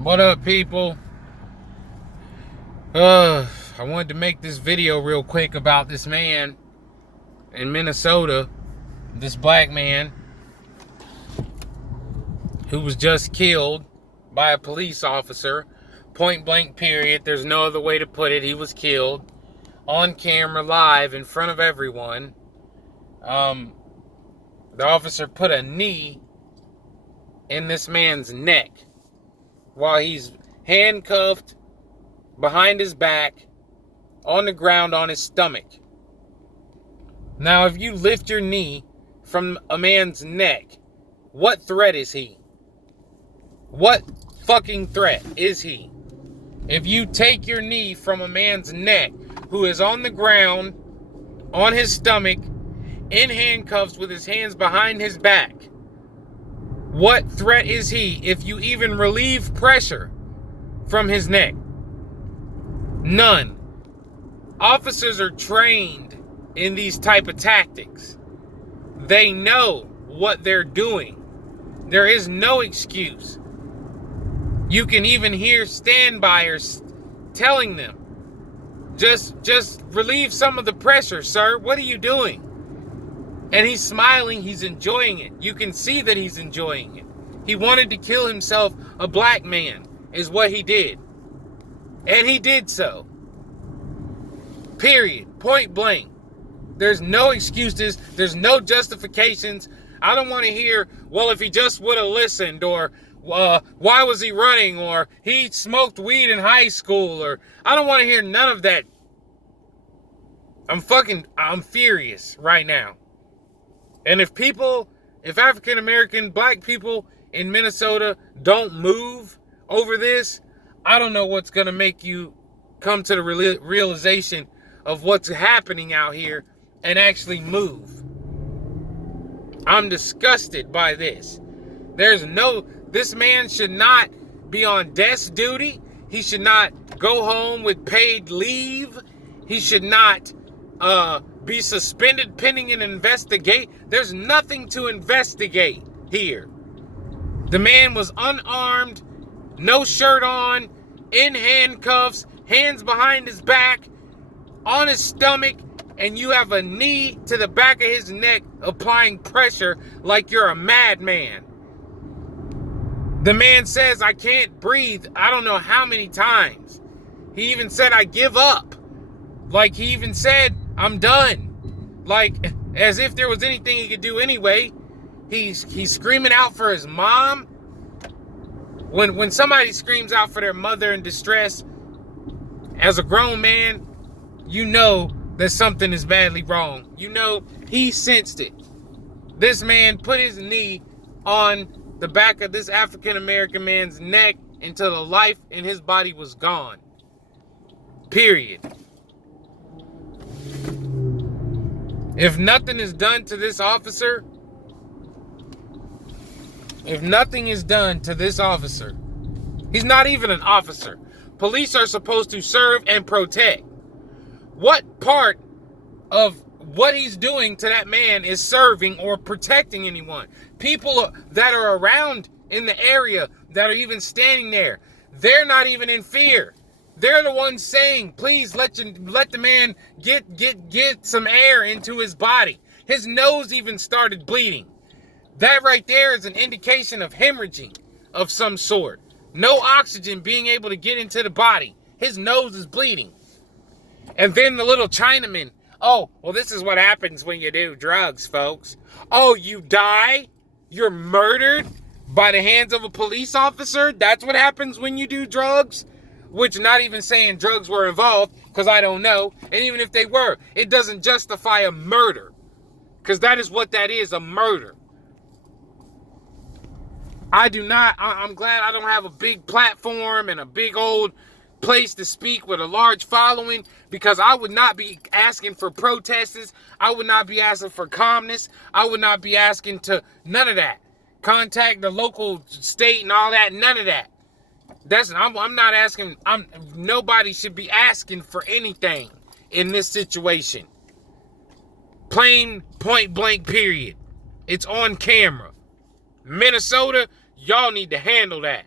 What up, people? I wanted to make this video real quick about this man in Minnesota, this black man who was just killed by a police officer. Point blank period. There's no other way to put it. He was killed on camera, live, in front of everyone. The officer put a knee in this man's neck while he's handcuffed behind his back on the ground on his stomach. Now, if you lift your knee from a man's neck, what threat is he? What fucking threat is he? If you take your knee from a man's neck who is on the ground, on his stomach, in handcuffs with his hands behind his back, what threat is he if you even relieve pressure from his neck? None. Officers are trained in these type of tactics. They know what they're doing. There is no excuse. You can even hear standbyers telling them, just relieve some of the pressure, sir. What are you doing? And he's smiling, he's enjoying it. You can see that he's enjoying it. He wanted to kill himself, a black man, is what he did. And he did so. Period. Point blank. There's no excuses. There's no justifications. I don't want to hear, well, if he just would have listened, or why was he running, or he smoked weed in high school, or I don't want to hear none of that. I'm furious right now. And if African American black people in Minnesota don't move over this, I don't know what's going to make you come to the realization of what's happening out here and actually move. I'm disgusted by this. This man should not be on desk duty. He should not go home with paid leave. He should not be suspended pending an investigation. There's nothing to investigate here. The man was unarmed, no shirt on, in handcuffs, hands behind his back, on his stomach, and you have a knee to the back of his neck applying pressure like you're a madman. The man says, I can't breathe. I don't know how many times. He even said, I give up. Like, he even said, I'm done. Like, as if there was anything he could do anyway. He's screaming out for his mom. When somebody screams out for their mother in distress, as a grown man, you know that something is badly wrong. You know, he sensed it. This man put his knee on the back of this African American man's neck until the life in his body was gone. Period. If nothing is done to this officer, he's not even an officer. Police are supposed to serve and protect. What part of what he's doing to that man is serving or protecting anyone? People that are around in the area that are even standing there, they're not even in fear. They're the ones saying, please let the man get some air into his body. His nose even started bleeding. That right there is an indication of hemorrhaging of some sort. No oxygen being able to get into the body. His nose is bleeding. And then the little Chinaman, oh, well, this is what happens when you do drugs, folks. Oh, you die? You're murdered by the hands of a police officer? That's what happens when you do drugs? Which, not even saying drugs were involved, because I don't know. And even if they were, it doesn't justify a murder. Because that is what that is, a murder. I'm glad I don't have a big platform and a big old place to speak with a large following, because I would not be asking for protests. I would not be asking for calmness. I would not be asking to none of that. Contact the local state and all that, none of that. I'm not asking. Nobody should be asking for anything in this situation. Plain, point blank, period. It's on camera. Minnesota, y'all need to handle that.